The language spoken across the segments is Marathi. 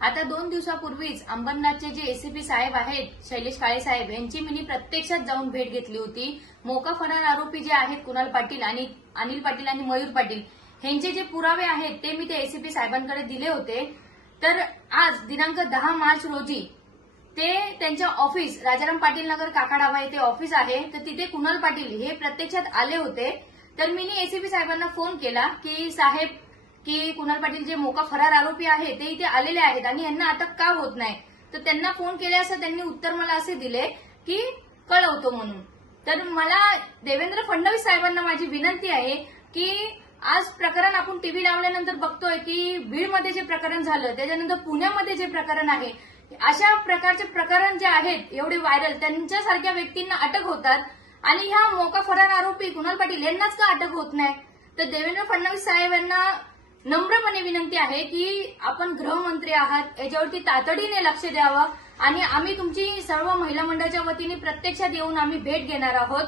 आता दोन दिवसापूर्वीच अंबरनाथचे जे एसीपी साहेब आहेत शैलेश काळे साहेब यांची मी प्रत्यक्षात जाऊन भेट घेतली होती. मोका फरार आरोपी जे आहेत कुणाल पाटील आणि अनिल पाटील आणि मयूर पाटील यांचे जे पुरावे आहेत ते मी ते एसीपी साहेबांकडे दिले होते. तर आज दिनांक दहा मार्च रोजी ते त्यांच्या ऑफिस राजाराम पाटील नगर काकाडाबा येथे ऑफिस आहे. तर तिथे कुणाल पाटील हे प्रत्यक्षात आले होते. तर मी एसीपी साहेबांना फोन केला की साहेब की कुणाल पाटील जे मोका फरार आरोपी आहे ते इथे आलेले आहेत आणि यांना अटक का होत नाही? तर त्यांना फोन केले असं त्यांनी उत्तर मला असे दिले की कळवतो म्हणून. तर मला देवेंद्र फडणवीस साहेबांना माझी विनंती आहे की आज प्रकरण आपण टीव्ही लावल्यानंतर बघतोय की बीडमध्ये जे प्रकरण झालं त्याच्यानंतर पुण्यामध्ये जे प्रकरण आहे अशा प्रकारचे प्रकरण जे आहेत एवढे व्हायरल त्यांच्यासारख्या व्यक्तींना अटक होतात आणि ह्या मोका फरार आरोपी कुणाल पाटील यांनाच का अटक होत नाही? तर देवेंद्र फडणवीस साहेब यांना नम्रपणे विनंती आहे की आपण गृहमंत्री आहात याच्यावरती तातडीने लक्ष द्यावं आणि आम्ही तुमची सर्व महिला मंडळाच्या वतीने प्रत्यक्षात येऊन आम्ही भेट घेणार आहोत.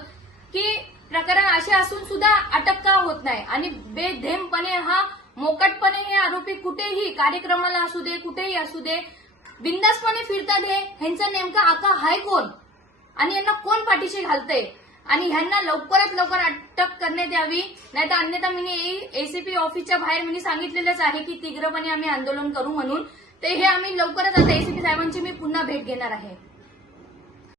की प्रकरण असे असून सुद्धा अटक का होत नाही आणि बेधेमपणे हा मोकटपणे हे आरोपी कुठेही कार्यक्रमाला असू दे कुठेही असू दे बिंदासपणे फिरतात हे ह्यांचा नेमका आका हाय कोण? आणि यांना कोण पाठीशी घालतंय? आणि ह्यांना लवकरात लवकर अटक करण्यात यावी. नाही तर अन्यथा मी एसीपी ऑफिसच्या बाहेर मी सांगितलेलंच आहे की तीव्रपणे आम्ही आंदोलन करू म्हणून. ते हे आम्ही लवकरच आता एसीपी साहेबांची मी पुन्हा भेट घेणार आहे.